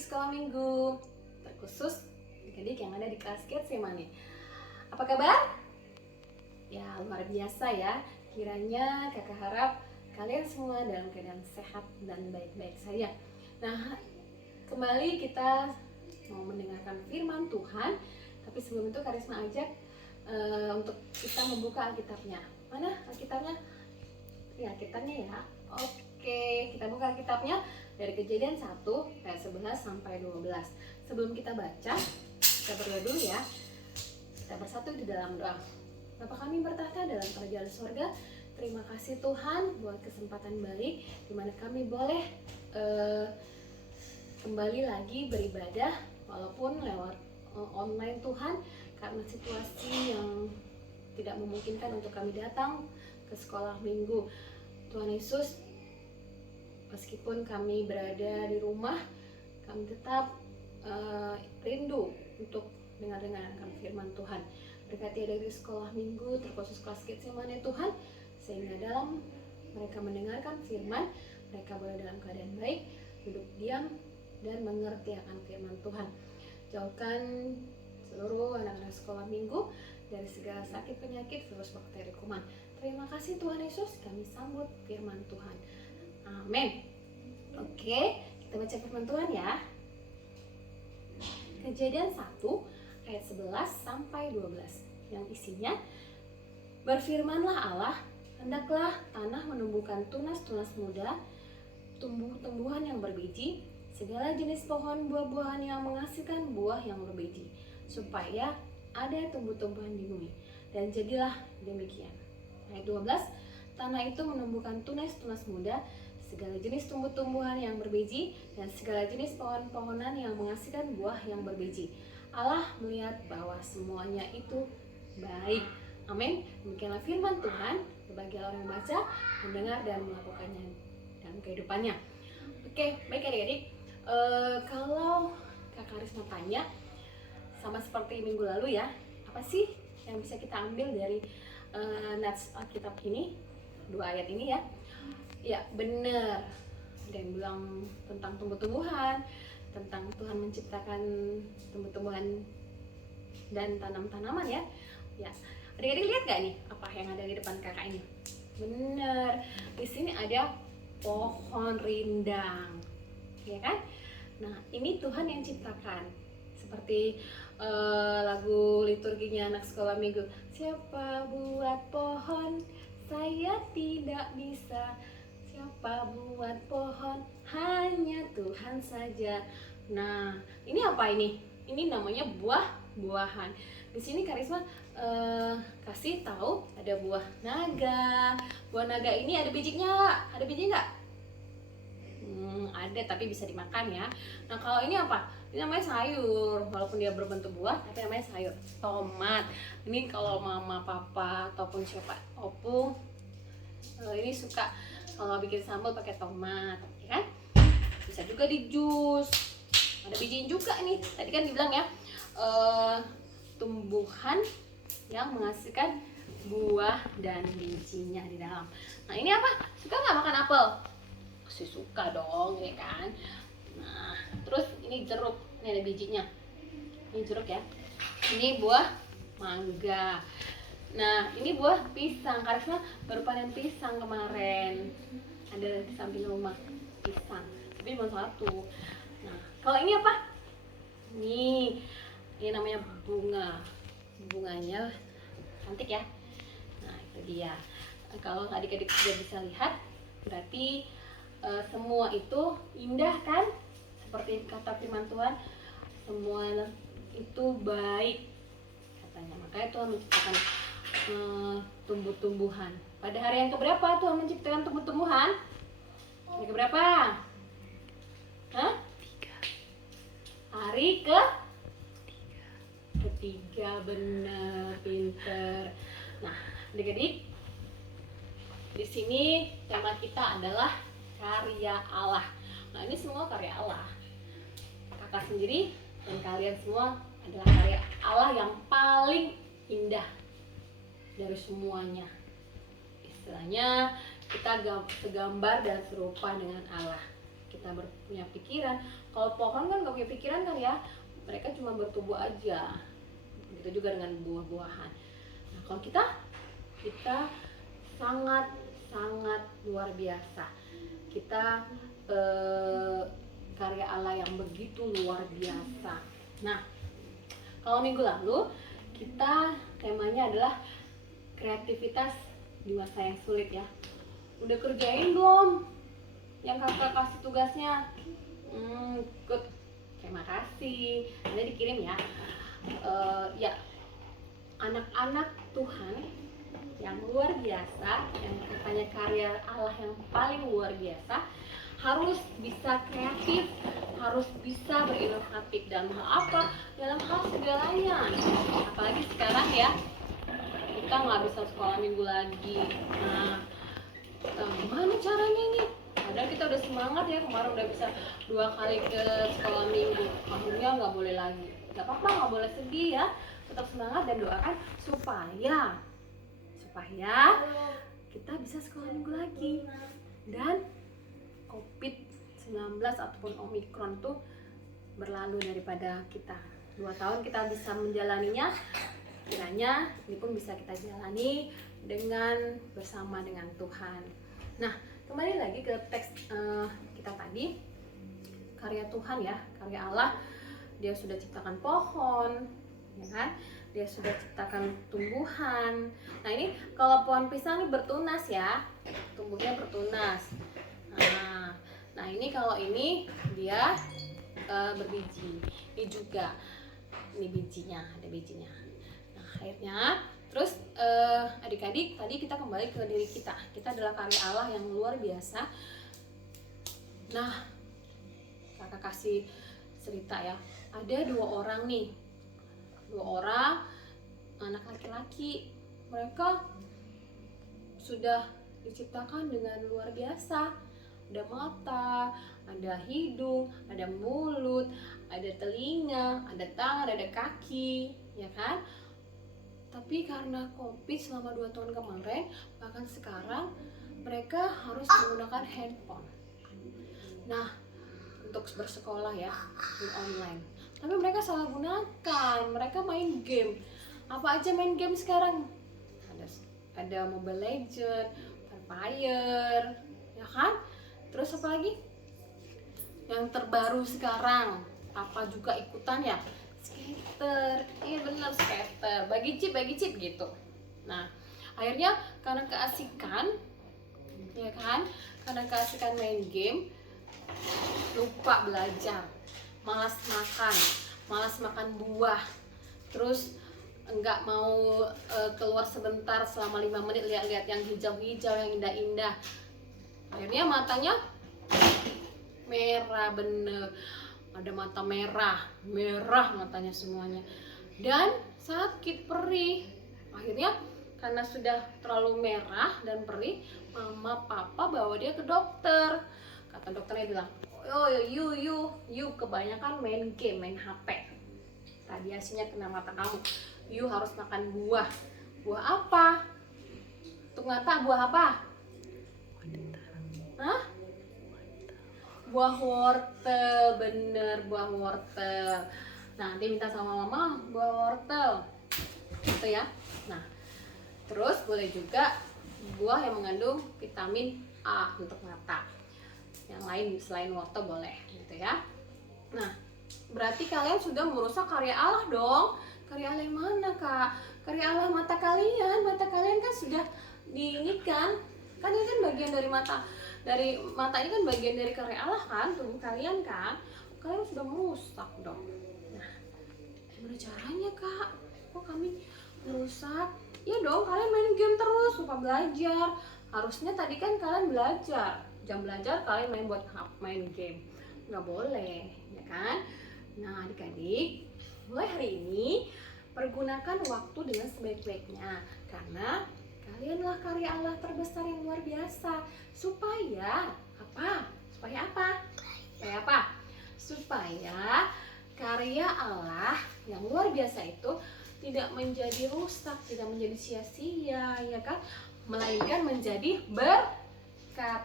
sekolah minggu, terkhusus adik-adik yang ada di kelas Getsemani. Apa kabar? Ya, luar biasa ya. Kiranya kakak harap kalian semua dalam keadaan sehat dan baik-baik saja. Nah, kembali kita mau mendengarkan firman Tuhan. Tapi sebelum itu Karisma ajak untuk kita membuka Alkitabnya. Mana Alkitabnya? Ya, Alkitabnya ya. Oke, kita buka Alkitabnya dari Kejadian 1 ayat 11 sampai 12. Sebelum kita baca, kita berdoa dulu ya. Kita bersatu di dalam doa. Bapa kami bertahta dalam kerajaan surga, terima kasih Tuhan buat kesempatan baik di mana kami boleh kembali lagi beribadah walaupun lewat online Tuhan, karena situasi yang tidak memungkinkan untuk kami datang ke sekolah minggu. Tuhan Yesus, meskipun kami berada di rumah, kami tetap rindu untuk dengar-dengarkan firman Tuhan. Berkati dari sekolah minggu, terkhusus kelas Getsemani Tuhan, sehingga dalam mereka mendengarkan firman, mereka boleh dalam keadaan baik, duduk diam, dan mengerti akan firman Tuhan. Jauhkan seluruh anak-anak sekolah minggu dari segala sakit, penyakit, virus, bakteri, kuman. Terima kasih Tuhan Yesus, kami sambut firman Tuhan. Amin. Oke, kita baca firman Tuhan ya. Kejadian 1 ayat 11 sampai 12 yang isinya, berfirmanlah Allah, hendaklah tanah menumbuhkan tunas-tunas muda, tumbuh-tumbuhan yang berbiji, segala jenis pohon buah-buahan yang menghasilkan buah yang berbiji, supaya ada tumbuh-tumbuhan di bumi. Dan jadilah demikian. Ayat 12, tanah itu menumbuhkan tunas-tunas muda, segala jenis tumbuh-tumbuhan yang berbiji, dan segala jenis pohon-pohonan yang menghasilkan buah yang berbiji. Allah melihat bahwa semuanya itu baik. Amin. Demikianlah firman Tuhan bagi orang yang baca, mendengar, dan melakukannya dalam kehidupannya. Oke, baik adik-adik. Kalau Kak Karisma tanya, sama seperti minggu lalu ya, apa sih yang bisa kita ambil dari nats Alkitab ini, 2 ayat ini ya? Ya benar, ada yang bilang tentang tumbuh-tumbuhan, tentang Tuhan menciptakan tumbuh-tumbuhan dan tanam-tanaman ya. Ya, adik-adik lihat gak nih apa yang ada di depan kakak ini? Benar, di sini ada pohon rindang, ya kan? Nah, ini Tuhan yang ciptakan. Seperti lagu liturginya anak sekolah minggu, siapa buat pohon, saya tidak bisa. Siapa buat pohon, hanya Tuhan saja. Nah, ini apa ini? Ini namanya buah-buahan. Di sini Karisma kasih tahu ada buah naga. Buah naga ini ada bijinya, ada biji nggak? Ada, tapi bisa dimakan ya. Nah, kalau ini apa? Ini namanya sayur, walaupun dia berbentuk buah, tapi namanya sayur. Tomat. Ini kalau mama, papa, ataupun siapa opung ini suka kalau bikin sambal pakai tomat, ya kan? Bisa juga di jus. Ada bijinya juga nih. Tadi kan dibilang ya, tumbuhan yang menghasilkan buah dan bijinya di dalam. Nah, ini apa? Suka nggak makan apel? Pasti suka dong, ya kan? Nah, terus ini jeruk. Ini ada bijinya. Ini jeruk ya. Ini buah mangga. Nah, ini buah pisang. Karisma baru panen pisang kemarin. Ada di samping rumah pisang. Tapi cuma 1. Nah, kalau ini apa? Ini namanya bunga. Bunganya cantik ya. Nah, itu dia. Kalau adik-adik sudah bisa lihat, berarti semua itu indah kan? Seperti kata firman Tuhan, semua itu baik katanya. Makanya Tuhan menciptakan tumbuh-tumbuhan. Pada hari yang keberapa Tuhan menciptakan tumbuh-tumbuhan? Hari keberapa? Hah? 3. Hari ketiga, benar, pinter. Nah, adik-adik, di sini tema kita adalah karya Allah. Nah, ini semua karya Allah. Kakak sendiri dan kalian semua adalah karya Allah yang paling indah dari semuanya. Istilahnya kita segambar dan serupa dengan Allah. kita punya pikiran. Kalau pohon kan nggak punya pikiran kan ya, mereka cuma bertumbuh aja. Begitu juga dengan buah-buahan. Nah, kalau kita sangat luar biasa. Kita karya Allah yang begitu luar biasa. Nah, kalau minggu lalu kita temanya adalah kreativitas di masa yang sulit ya. Udah kerjain belum yang kakak kasih tugasnya? Good. Terima kasih. Nanti dikirim ya. Ya, anak-anak Tuhan yang luar biasa, yang katanya karya Allah yang paling luar biasa, harus bisa kreatif, harus bisa berinovatif dalam hal apa? Dalam hal segalanya. Apalagi sekarang ya, kita nggak bisa sekolah minggu lagi. Nah, gimana caranya ini? Padahal kita udah semangat ya, kemarin udah bisa 2 kali ke sekolah minggu. Akhirnya nggak boleh lagi. Gak apa-apa, nggak boleh sedih ya. Tetap semangat dan doakan supaya kita bisa sekolah minggu lagi. Dan COVID-19 ataupun Omikron tuh berlalu daripada kita. 2 tahun kita bisa menjalaninya. Kiranya ini pun bisa kita jalani dengan bersama dengan Tuhan. Nah, kembali lagi ke teks kita tadi. Karya Tuhan ya, karya Allah. Dia sudah ciptakan pohon, ya kan? Dia sudah ciptakan tumbuhan. Nah, ini kalau pohon pisang ini bertunas ya, tumbuhnya bertunas. Nah ini kalau ini dia berbiji. Ini juga, ini bijinya, ada bijinya. Nah, akhirnya terus adik-adik, tadi kita kembali ke diri kita. Kita adalah karya Allah yang luar biasa. Nah, kakak kasih cerita ya. Ada 2 orang nih, 2 orang anak laki-laki. Mereka sudah diciptakan dengan luar biasa. Ada mata, ada hidung, ada mulut, ada telinga, ada tangan, ada kaki, ya kan? Tapi karena COVID selama 2 tahun kemarin, bahkan sekarang mereka harus menggunakan handphone. Nah, untuk bersekolah ya, di online. Tapi mereka salah gunakan, mereka main game. Apa aja main game sekarang? Ada Mobile Legends, Free Fire, ya kan? Terus apa lagi? Yang terbaru sekarang, apa juga ikutan ya? Skater, iya bener skater, bagi chip gitu. Nah, akhirnya karena keasikan, ya kan? Karena keasikan main game, lupa belajar, malas makan buah, terus enggak mau keluar sebentar selama 5 menit lihat-lihat yang hijau-hijau, yang indah-indah. Akhirnya matanya merah bener, ada mata merah matanya semuanya, dan sakit perih. Akhirnya karena sudah terlalu merah dan perih, mama papa bawa dia ke dokter. Kata dokternya bilang, oh you kebanyakan main game, main HP, radiasinya kena mata kamu, you harus makan buah. Buah apa? Untuk mata buah apa? Hah? Buah wortel, bener, buah wortel. Nah, nanti minta sama mama buah wortel, gitu ya. Nah, terus boleh juga buah yang mengandung vitamin A untuk mata. Yang lain selain wortel boleh, gitu ya. Nah, berarti kalian sudah merusak karya Allah dong. Karya Allah yang mana, Kak? Karya Allah mata kalian kan sudah diinikan. Kan ini kan bagian dari mata. Dari mata ini kan bagian dari karya Allah kan, tubuh kalian kan. Kalian sudah merusak dong. Nah, gimana caranya, Kak? Kok kami merusak? Ya dong, kalian main game terus, lupa belajar. Harusnya tadi kan kalian belajar. Jam belajar kalian main game. Nggak boleh, ya kan? Nah, adik-adik, mulai hari ini pergunakan waktu dengan sebaik-baiknya, karena kalianlah karya Allah terbesar yang luar biasa. Supaya apa? Supaya karya Allah yang luar biasa itu tidak menjadi rusak, tidak menjadi sia-sia, ya kan? Melainkan menjadi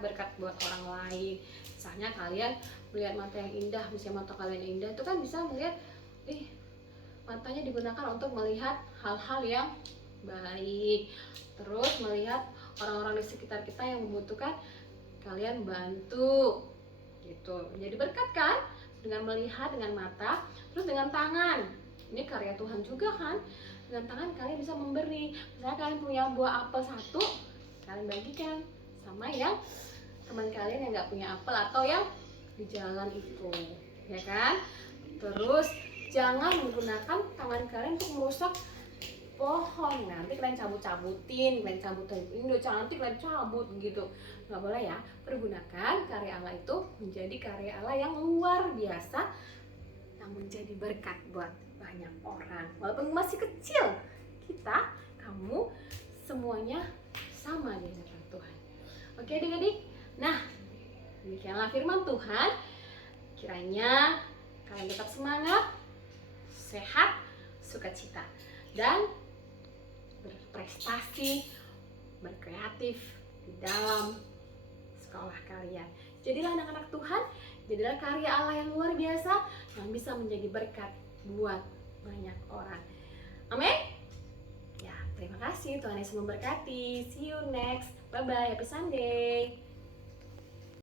berkat buat orang lain. Misalnya kalian melihat mata yang indah, misalnya mata kalian yang indah itu kan bisa melihat, matanya digunakan untuk melihat hal-hal yang baik, terus melihat orang-orang di sekitar kita yang membutuhkan, kalian bantu gitu. Jadi berkat kan dengan melihat dengan mata. Terus dengan tangan, ini karya Tuhan juga kan. Dengan tangan kalian bisa memberi. Misalnya kalian punya buah apel 1, kalian bagikan sama yang teman kalian yang nggak punya apel atau yang di jalan itu, ya kan. Terus jangan menggunakan tangan kalian untuk merusak pohon. Nanti kalian cabut-cabutin, kalian cabutin, ini udah cantik kalian cabut gitu, nggak boleh ya. Pergunakan karya Allah itu menjadi karya Allah yang luar biasa, yang menjadi berkat buat banyak orang. Walaupun masih kecil, kamu semuanya sama di hadapan Tuhan. Oke adik-adik, nah demikianlah firman Tuhan. Kiranya kalian tetap semangat, sehat, sukacita, dan berprestasi, berkreatif di dalam sekolah kalian. Jadilah anak-anak Tuhan, jadilah karya Allah yang luar biasa yang bisa menjadi berkat buat banyak orang. Amin. Ya, terima kasih. Tuhan Yesus memberkati. See you next. Bye bye. Happy Sunday.